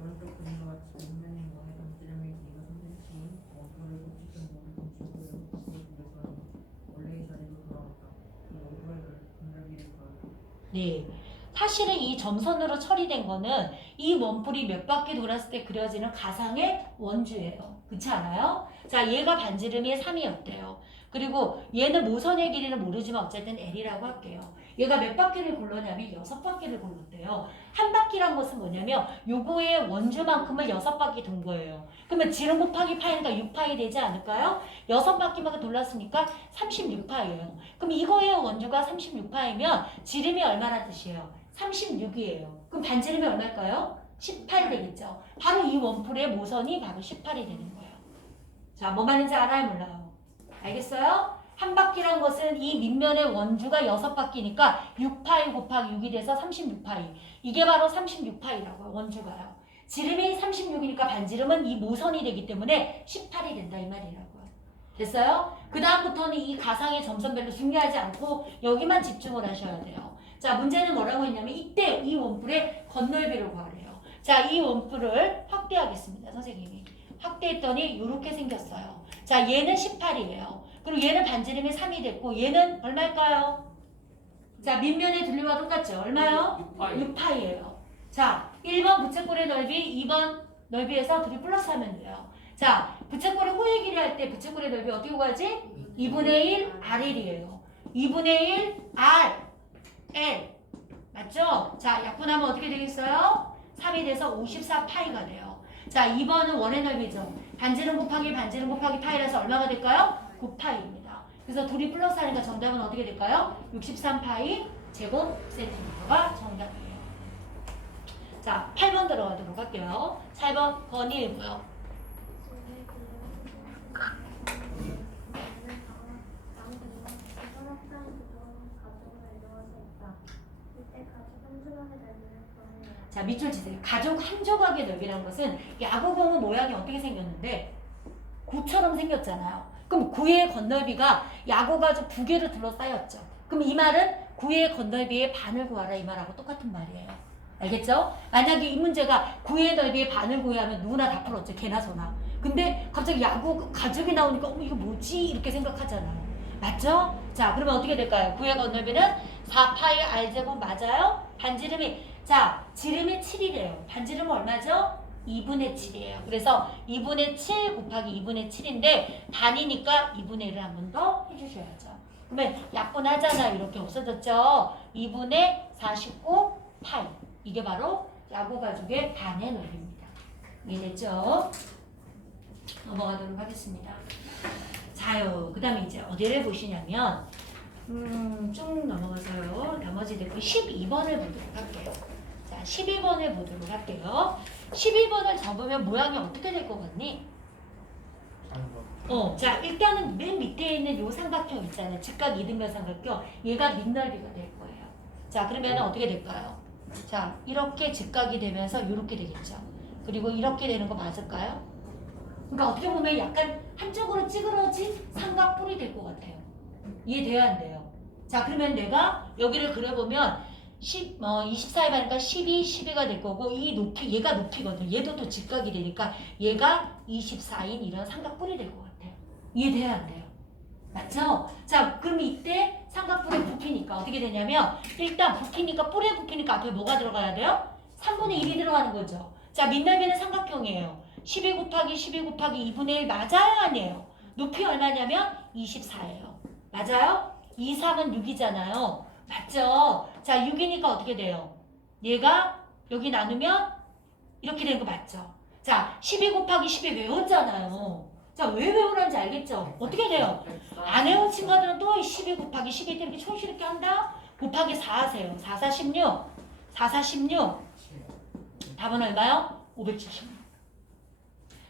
오른쪽 그림과 같이 밑면에 원의 반지름의 길이가 3cm, 원뿔을 곱치던 모든 공식으로 그래서 원래의 자리로 돌아왔다. 그 원뿔의 넓이를 구하라. 네. 사실은 이 점선으로 처리된 거는 이 원뿔이 몇 바퀴 돌았을 때 그려지는 가상의 원주예요. 그렇지 않아요? 자, 얘가 반지름이 3이었대요. 그리고 얘는 모선의 길이는 모르지만 어쨌든 L이라고 할게요. 얘가 몇 바퀴를 굴렀냐면 6바퀴를 굴렀대요. 한 바퀴란 것은 뭐냐면 요거의 원주만큼을 6바퀴 돈 거예요. 그러면 지름 곱하기 파이니까 6파이 되지 않을까요? 6바퀴만 돌았으니까 36파이예요. 그럼 이거의 원주가 36파이면 지름이 얼마나 뜻이에요? 36이에요. 그럼 반지름이 얼마일까요? 18 되겠죠. 바로 이 원뿔의 모선이 바로 18이 되는 거예요. 자, 뭐 말인지 알아요? 몰라요? 알겠어요? 한 바퀴란 것은 이 밑면의 원주가 6바퀴니까 6파이 곱하기 6이 돼서 36파이. 이게 바로 36파이라고요. 원주가요. 지름이 36이니까 반지름은 이 모선이 되기 때문에 18이 된다 이 말이라고요. 됐어요? 그 다음부터는 이 가상의 점선별로 중요하지 않고 여기만 집중을 하셔야 돼요. 자, 문제는 뭐라고 했냐면 이때 이 원뿔의 건널비를 구하래요. 자, 이 원뿔을 확대하겠습니다. 선생님이. 확대했더니 이렇게 생겼어요. 자, 얘는 18이에요. 그리고 얘는 반지름이 3이 됐고 얘는 얼마일까요? 자, 밑면의 둘리와 똑같죠? 얼마요? 6파이예요. 자, 1번 부채꼴의 넓이, 2번 넓이에서 둘이 플러스하면 돼요. 자, 부채꼴의 호의 길이 할 때 부채꼴의 넓이 어떻게 구하지? 2분의 1 R1이에요. 2분의 1 R L 맞죠? 자, 약분하면 어떻게 되겠어요? 3이 돼서 54파이가 돼요. 자, 2번은 원의 넓이죠. 반지름 곱하기 반지름 곱하기 파이라서 얼마가 될까요? 9파이입니다. 그래서 둘이 플러스하니까 정답은 어떻게 될까요? 63파이 제곱 센티미터가 정답이에요. 자, 8번 들어가도록 할게요. 8번 건의일고요. 자, 밑줄 치세요. 가족 한 조각의 넓이라는 것은 야구공은 모양이 어떻게 생겼는데 구처럼 생겼잖아요. 그럼 구의 건널비가 야구 가족 2개를 둘러싸였죠. 그럼 이 말은 구의 건널비의 반을 구하라 이 말하고 똑같은 말이에요. 알겠죠? 만약에 이 문제가 구의 넓이의 반을 구하면 누구나 다 풀었죠. 개나 소나. 근데 갑자기 야구 가족이 나오니까 이거 뭐지? 이렇게 생각하잖아요. 맞죠? 자, 그러면 어떻게 될까요? 구의 건널비는 4파이 r제곱 맞아요? 반지름이 자, 지름이 7이래요. 반지름은 얼마죠? 2분의 7이에요. 그래서 2분의 7 곱하기 2분의 7인데 반이니까 2분의 1을 한 번 더 해주셔야죠. 그러면 약분하잖아요. 이렇게 없어졌죠? 2분의 49 파이. 이게 바로 야구 가족의 반의 넓이입니다. 이해됐죠? 넘어가도록 하겠습니다. 자요. 그 다음에 이제 어디를 보시냐면 쭉 넘어가서요. 나머지 대표 12번을 보도록 할게요. 자, 12번을 보도록 할게요. 12번을 접으면 모양이 어떻게 될 것 같니? 자, 일단은 맨 밑에 있는 요 삼각형 있잖아요. 직각 이등변 삼각형. 얘가 밑넓이가 될 거예요. 자, 그러면 어떻게 될까요? 자, 이렇게 직각이 되면서 이렇게 되겠죠. 그리고 이렇게 되는 거 맞을까요? 그러니까 어떻게 보면 약간 한쪽으로 찌그러진 삼각뿔이 될 것 같아요. 이해돼야 안 돼요? 자, 그러면 내가 여기를 그려보면 24에 반니까 12, 12가 될 거고 이 높이, 얘가 높이거든. 얘도 또 직각이 되니까 얘가 24인 이런 삼각뿔이 될 것 같아요. 이해돼야 안 돼요? 맞죠? 자, 그럼 이때 삼각뿔에 부피니까 어떻게 되냐면 일단 부피니까 뿔에 부피니까 앞에 뭐가 들어가야 돼요? 3분의 1이 들어가는 거죠. 자, 밑넓이는 삼각형이에요. 12 곱하기 12 곱하기 2분의 1 맞아요? 아니에요? 높이 얼마냐면 24예요. 맞아요? 2, 3은 6이잖아요. 맞죠? 자, 6이니까 어떻게 돼요? 얘가 여기 나누면 이렇게 되는 거 맞죠? 자, 12 곱하기 12 외웠잖아요. 자, 왜 외우는지 알겠죠? 어떻게 돼요? 안 외운 친구들은 또 12 곱하기 12 이렇게 촌스럽게 한다? 곱하기 4 하세요. 4, 4, 16. 4, 4, 16. 답은 얼마요? 576.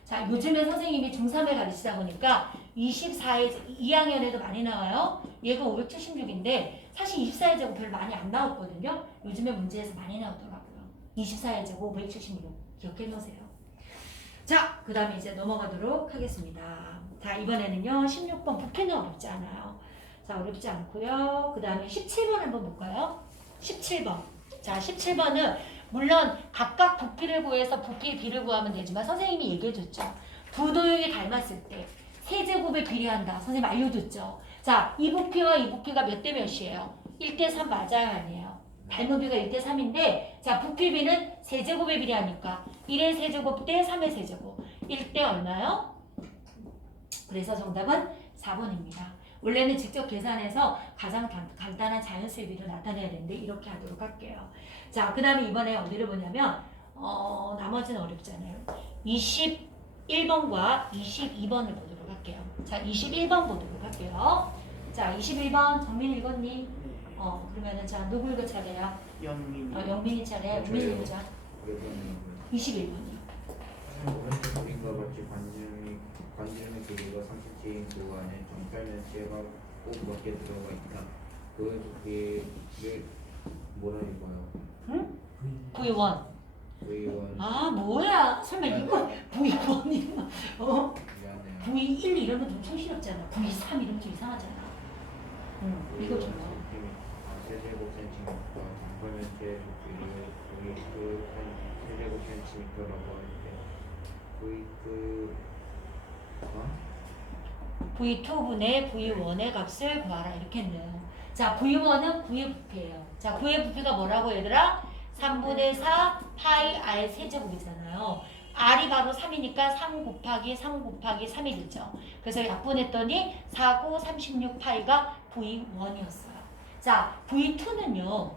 자, 요즘에 선생님이 중3을 가르치다 보니까 24의 2학년에도 많이 나와요. 얘가 576인데 사실 24의 제곱 별로 많이 안 나왔거든요. 요즘에 문제에서 많이 나오더라고요. 24의 제곱 576 기억해 놓으세요. 자, 그 다음에 이제 넘어가도록 하겠습니다. 자, 이번에는요 16번 부피는 어렵지 않아요. 자, 어렵지 않고요. 그 다음에 17번 한번 볼까요? 17번. 자, 17번은 물론 각각 부피를 구해서 부피의 비를 구하면 되지만 선생님이 얘기해줬죠. 두 도형이 닮았을 때 세제곱에 비례한다. 선생님 알려줬죠. 자, 이 부피와 이 부피가 몇 대 몇이에요? 1대 3 맞아요? 아니에요? 닮은 비가 1대 3인데 자, 부피비는 세제곱에 비례하니까 1의 세제곱 대 3의 세제곱 1대 얼마요? 그래서 정답은 4번입니다. 원래는 직접 계산해서 가장 간단한 자연수의 비를 나타내야 되는데 이렇게 하도록 할게요. 자, 그 다음에 이번에 어디를 보냐면 나머지는 어렵잖아요. 21번과 22번을 보도록 할게요. 자, 21번 보도록 할게요. 자, 21번 정민 읽었니? 그러면은 자, 누구 읽을 차례야? 영민이. 영민이 차례. 우민이 읽자. 21번이요. 오른쪽 그림과 같이 반지름의 길이가 30cm인 그 안에 정팔면체가 꼭 몇 개 들어가 있다. 그 부피를 뭐라 읽어요? 응? V1. V1 아, 뭐야? 설마 이거 V1이구나. 미안해요. V1 이러면 좀 촌스럽잖아. V3 이러면 좀 이상하잖아. 이거 좀 봐. 세제곱 센티미터 정팔면체 부피를 V 세제곱 센티미터라고 하는데 V2분의 V1의 값을 구하라 이렇게 했네요. 자, V1은 구의 부피예요. 자, 구의 부피가 뭐라고 얘들아? 3분의 4 파이 r 세제곱이잖아요. r이 바로 3이니까 3 곱하기 3 곱하기 3이 되죠. 그래서 약분했더니 49, 36 파이가 V1이었어요. 자, V2는요.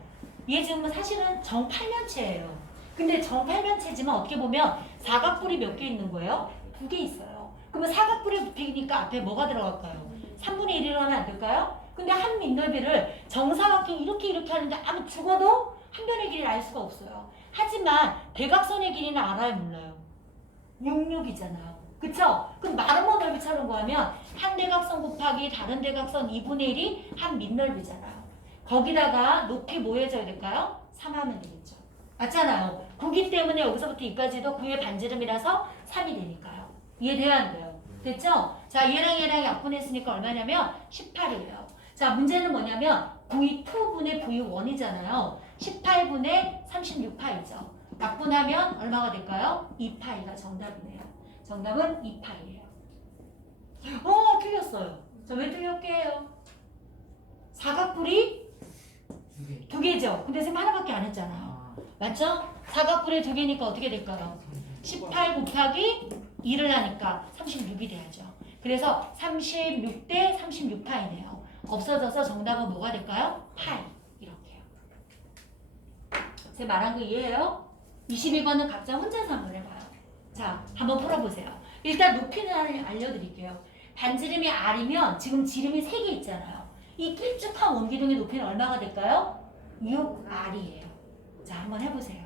얘 지금 사실은 정팔면체예요. 근데 정팔면체지만 어떻게 보면 사각뿔이 몇 개 있는 거예요? 2개 있어요. 그러면 사각뿔의 부피니까 앞에 뭐가 들어갈까요? 3분의 1이라고 하면 안 될까요? 근데 한 밑넓이를 정사각형 이렇게 하는데 아무 죽어도 한 변의 길이를 알 수가 없어요. 하지만 대각선의 길이는 알아요? 몰라요? 66이잖아요. 그쵸? 그럼 마름모 넓이처럼 구하면 한 대각선 곱하기 다른 대각선 2분의 1이 한 밑넓이잖아요. 거기다가 높이 뭐 해줘야 될까요? 3 하면 되겠죠. 맞잖아요. 9기 때문에 여기서부터 이까지도 9의 반지름이라서 3이 되니까요. 이해돼야 안 돼요? 됐죠? 자, 얘랑 약분했으니까 얼마냐면 18이에요. 자, 문제는 뭐냐면 V2분의 V1이잖아요. 18분의 36파이죠. 약분하면 얼마가 될까요? 2파이가 정답이네요. 정답은 2파이예요. 틀렸어요. 자, 왜 틀렸게요? 사각뿔이 두 개죠. 근데 선생님 하나밖에 안 했잖아요. 맞죠? 사각뿔이 두 개니까 어떻게 될까요? 18 곱하기 2를 하니까 36이 돼야죠. 그래서 36 대 36파이네요. 없어져서 정답은 뭐가 될까요? 파이. 이렇게요. 제가 말한 거 이해해요? 22번은 각자 혼자서 한번 해봐요. 자, 한번 풀어보세요. 일단 높이는 알려드릴게요. 반지름이 R이면 지금 지름이 3개 있잖아요. 이 길쭉한 원기둥의 높이는 얼마가 될까요? 6R이에요. 자, 한번 해보세요.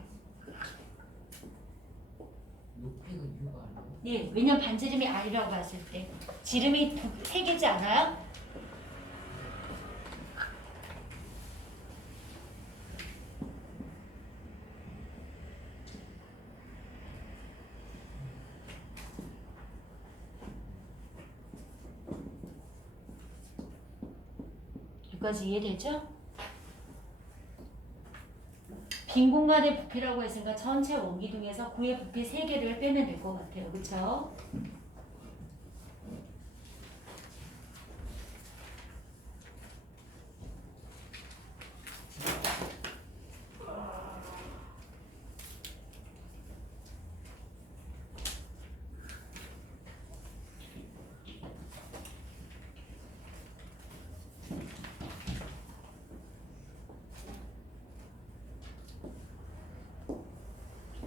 높이가 6 아니에요? 예, 왜냐면 반지름이 R이라고 봤을 때 지름이 3개지 않아요? 여기까지 이해되죠? 빈 공간의 부피라고 했으니까 전체 원기둥에서 9의 부피 3개를 빼면 될 것 같아요. 그쵸?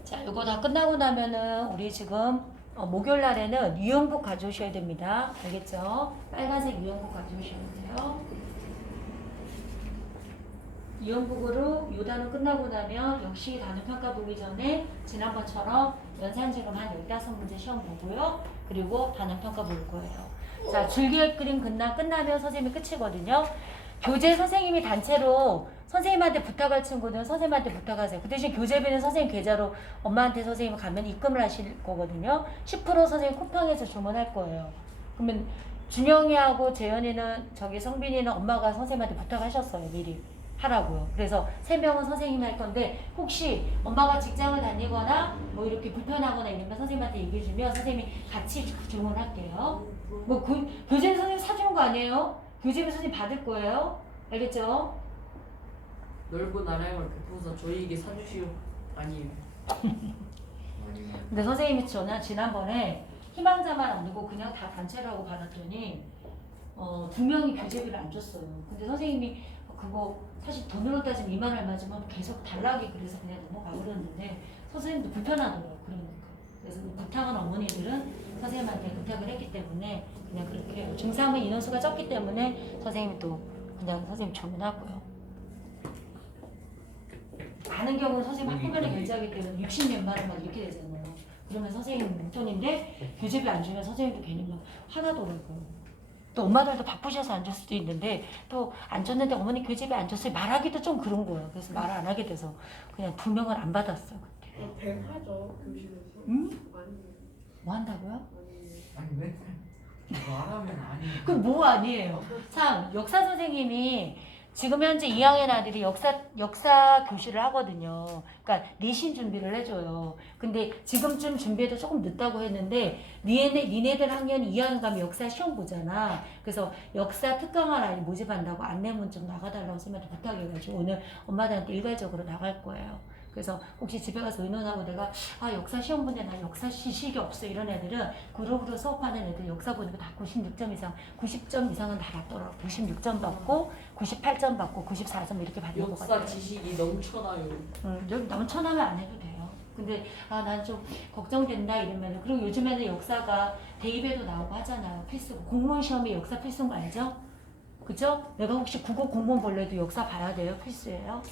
자, 이거 다 끝나고 나면은 우리 지금 목요일 날에는 유형복 가져오셔야 됩니다. 알겠죠? 빨간색 유형복 가져오셔야 돼요. 유형복으로 요 단어 끝나고 나면 역시 단어 평가 보기 전에 지난번처럼 연산지름 한 15문제 시험 보고요. 그리고 단어 평가 볼 거예요. 자, 줄기획 그림 끝나면 선생님이 끝이거든요. 교재 선생님이 단체로 선생님한테 부탁할 친구들은 선생님한테 부탁하세요. 그 대신 교재비는 선생님 계좌로 엄마한테 선생님 가면 입금을 하실 거거든요. 10% 선생님 쿠팡에서 주문할 거예요. 그러면 준영이하고 재현이는 성빈이는 엄마가 선생님한테 부탁하셨어요. 미리 하라고요. 그래서 3명은 선생님이 할 건데 혹시 엄마가 직장을 다니거나 뭐 이렇게 불편하거나 이러면 선생님한테 얘기해 주면 선생님이 같이 주문할게요. 뭐 교재비 선생님 사주는 거 아니에요? 교재비 선생님 받을 거예요. 알겠죠? 넓은 나라임을 베푸서 저희에게 사주시오. 아니에요. 근데 선생님이 지난번에 희망자만 안 두고 그냥 다 단체로 하고 받았더니 2명이 교재비를 안 줬어요. 근데 선생님이 그거 사실 돈으로 따지면 2만 얼마 주면 계속 달라기 그래서 그냥 넘어가 그랬는데 선생님도 불편하더라고요. 그러니까. 그래서 그 부탁한 어머니들은 선생님한테 부탁을 했기 때문에 그냥 그렇게 해요. 중3은 인원수가 적기 때문에 선생님이 또 그냥 선생님 주문하고요. 많은 경우는 선생님 한꺼번에 결제하기 때문에 60몇만 원 막 이렇게 되잖아요. 그러면 선생님 용돈인데 교재비 안 주면 선생님도 괜히 막 화나더라고요. 또 엄마들도 바쁘셔서 안 줄 수도 있는데 또 안 줬는데 어머니 교재비 안 줬어요. 말하기도 좀 그런 거예요. 그래서 말 안 하게 돼서 그냥 2명을 안 받았어요. 그때. 백하죠 교실에서. 응? 아니 뭐 한다고요? 아니 맨날 말하면 아니. 그럼 뭐 아니에요. 참 역사 선생님이 지금 현재 2학년 아들이 역사 교실을 하거든요. 그러니까 내신 준비를 해줘요. 근데 지금쯤 준비해도 조금 늦다고 했는데 니네들 학년 2학년 가면 역사 시험 보잖아. 그래서 역사 특강할 아이 모집한다고 안내문 좀 나가달라고 선생님한테 부탁해가지고 오늘 엄마들한테 일괄적으로 나갈 거예요. 그래서 혹시 집에 가서 의논하고 내가 역사 시험 보는데 나 역사 시식이 없어 이런 애들은 그룹으로 수업하는 애들 역사 보니까 다 96점 이상 90점 이상은 다 받더라고. 96점 받고 98점 받고 94점 이렇게 받는 것 같아요. 역사 지식이 넘쳐나요. 여기 넘쳐나면 안 해도 돼요. 근데 난 좀 걱정된다 이러면 그리고 요즘에는 역사가 대입에도 나오고 하잖아요. 필수 공무원 시험에 역사 필수인 거 알죠? 그죠? 내가 혹시 국어 공무원 볼래도 역사 봐야 돼요. 필수예요.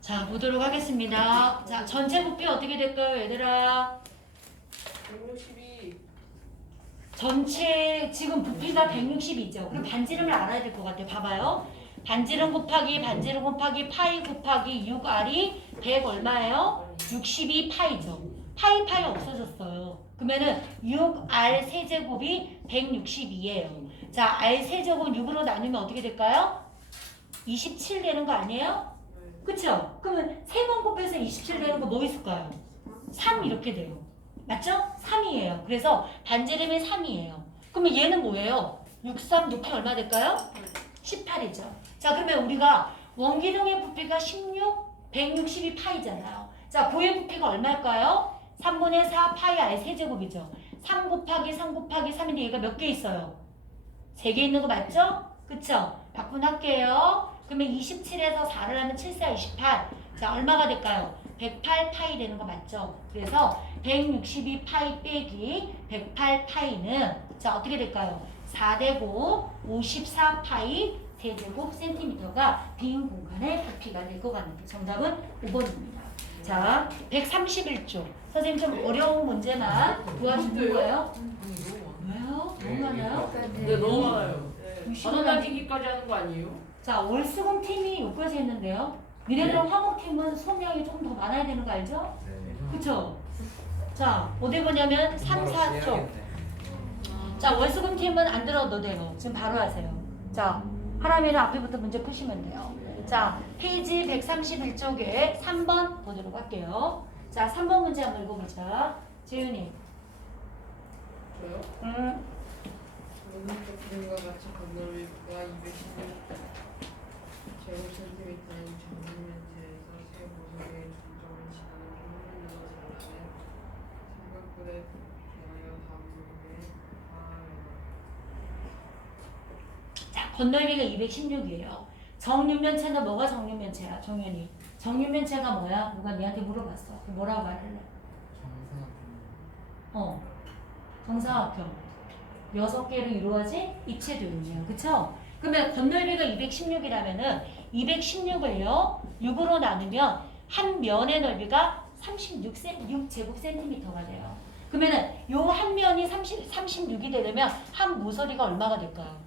자, 보도록 하겠습니다. 자, 전체 부피 어떻게 될까요, 얘들아? 162. 전체 지금 부피가 160이죠. 그럼 반지름을 알아야 될 것 같아요. 봐봐요. 반지름 곱하기 파이 곱하기 6r이 100 얼마예요? 62 파이죠. 파이 없어졌어요. 그러면은 6r 세제곱이 162예요. 자, r 세제곱 6으로 나누면 어떻게 될까요? 27 되는 거 아니에요? 그쵸? 그러면 3번 곱해서 27 되는 거 뭐 있을까요? 3 이렇게 돼요. 맞죠? 3이에요. 그래서 반지름이 3이에요. 그러면 얘는 뭐예요? 63 높이 얼마 될까요? 18이죠. 자, 그러면 우리가 원기둥의 부피가 16, 162 파이잖아요. 자, 고의 부피가 얼마일까요? 3분의 4 파이 r 세제곱이죠. 3 곱하기 3인데 얘가 몇 개 있어요? 3개 있는 거 맞죠? 그쵸? 약분할게요. 그러면 27에서 4를 하면 7, 4, 28. 자, 얼마가 될까요? 108 파이 되는 거 맞죠? 그래서 162 파이 빼기 108 파이는 자, 어떻게 될까요? 4되고 54 파이 세제곱 센티미터가 빈 공간의 부피가 될 것 같은데 정답은 5번입니다. 자, 131조. 선생님 좀 어려운 문제만 도와주는 거예요. 왜요? 너무 많아요? 네, 너무 많아요. 유시원 단어 따지기까지 하는 거 아니에요? 자, 월수금 팀이 여기까지 했는데요. 니네들은 화목팀은 수업량이 조금 더 많아야 되는 거 알죠? 네. 그쵸? 자, 어디 보냐면 3, 4쪽. 자, 월수금 팀은 안 들어도 돼요. 지금 바로 하세요. 자, 하라면 앞에부터 문제 푸시면 돼요. 자, 페이지 131쪽에 3번 보도록 할게요. 자, 3번 문제 한번 읽어보자. 재윤이. 저요? 오른쪽 그림과 같이 건널비가 216 제곱센티미터인 정면체에서 세 보석의 중점을 지나는 평면으로 잘라낸 삼각뿔에 대하여 다음에 자, 건널비가 216이에요. 정육면체는 뭐가 정육면체야? 정윤이. 정육면체가 뭐야? 누가 니한테 물어봤어. 그 뭐라고 말할래? 정사각형. 6개로 이루어진 입체도형이에요. 그쵸? 그러면 건널비가 216이라면은 216을요 6으로 나누면 한 면의 넓이가 36제곱센티미터가 돼요. 그러면은 요 한 면이 36이 되려면 한 모서리가 얼마가 될까요?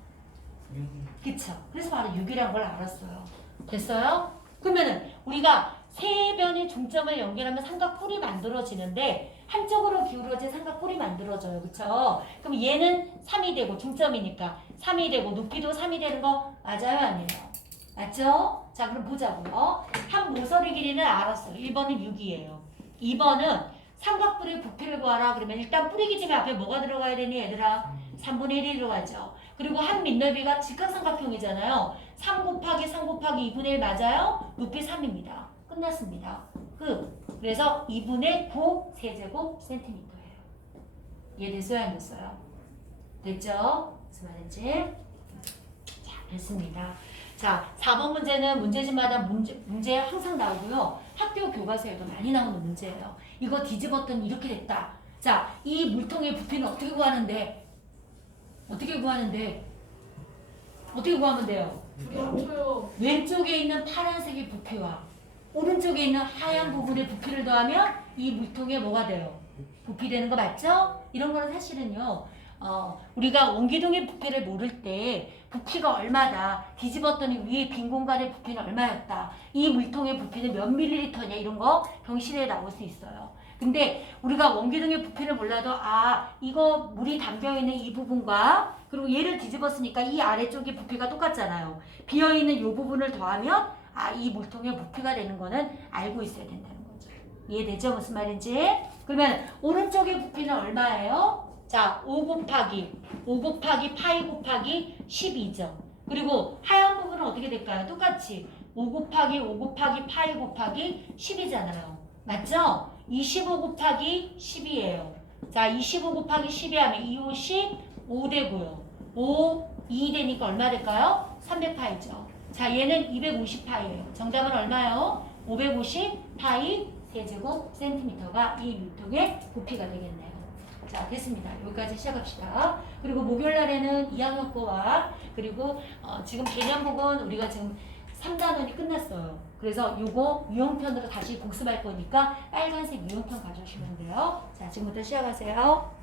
그쵸? 그래서 바로 6이라는 걸 알았어요. 됐어요? 그러면은 우리가 세 변의 중점을 연결하면 삼각뿔이 만들어지는데 한쪽으로 기울어진 삼각뿔이 만들어져요. 그쵸? 그럼 얘는 3이 되고 중점이니까 3이 되고 높이도 3이 되는 거 맞아요? 아니에요? 맞죠? 자, 그럼 보자고요. 한 모서리 길이는 알았어요. 1번은 6이에요. 2번은 삼각뿔의 부피를 구하라. 그러면 일단 뿌리 기점에 앞에 뭐가 들어가야 되니 얘들아? 3분의 1이 들어가죠. 그리고 한 밑넓이가 직각삼각형이잖아요. 3 곱하기 2분의 1 맞아요? 높이 3입니다. 끝났습니다. 그래서 2분의 9 세제곱 센티미터예요. 이해됐어요? 안 됐어요? 됐죠? 무슨 말인지? 자, 됐습니다. 자, 4번 문제는 문제집마다 문제 항상 나오고요. 학교 교과서에도 많이 나오는 문제예요. 이거 뒤집었더니 이렇게 됐다. 자, 이 물통의 부피는 어떻게 구하는데? 어떻게 구하면 돼요? 저요. 왼쪽에 있는 파란색의 부피와 오른쪽에 있는 하얀 부분의 부피를 더하면 이 물통에 뭐가 돼요? 부피 되는 거 맞죠? 이런 거는 사실은요. 우리가 원기둥의 부피를 모를 때 부피가 얼마다 뒤집었더니 위에 빈 공간의 부피는 얼마였다. 이 물통의 부피는 몇 밀리리터냐 이런 거 병실에 나올 수 있어요. 근데 우리가 원기둥의 부피를 몰라도 이거 물이 담겨있는 이 부분과 그리고 얘를 뒤집었으니까 이 아래쪽의 부피가 똑같잖아요. 비어있는 이 부분을 더하면 이 물통의 부피가 되는 거는 알고 있어야 된다는 거죠. 이해되죠? 무슨 말인지? 그러면 오른쪽의 부피는 얼마예요? 자, 5 곱하기 파이 곱하기 12죠. 그리고 하얀 부분은 어떻게 될까요? 똑같이 5 곱하기 파이 곱하기 10이잖아요. 맞죠? 25 곱하기 10이에요. 자, 25 곱하기 12 하면 2, 5, 10, 5 되고요. 5, 2 되니까 얼마 될까요? 300파이죠. 자, 얘는 250파이예요. 정답은 얼마요? 550파이 세제곱 센티미터가 이 물통의 부피가 되겠네요. 자, 됐습니다. 여기까지 시작합시다. 그리고 목요일 날에는 2학년 거와 그리고 지금 개념 부분 우리가 지금 3단원이 끝났어요. 그래서 요거 유형편으로 다시 복습할 거니까 빨간색 유형편 가져오시면 돼요. 자, 지금부터 시작하세요.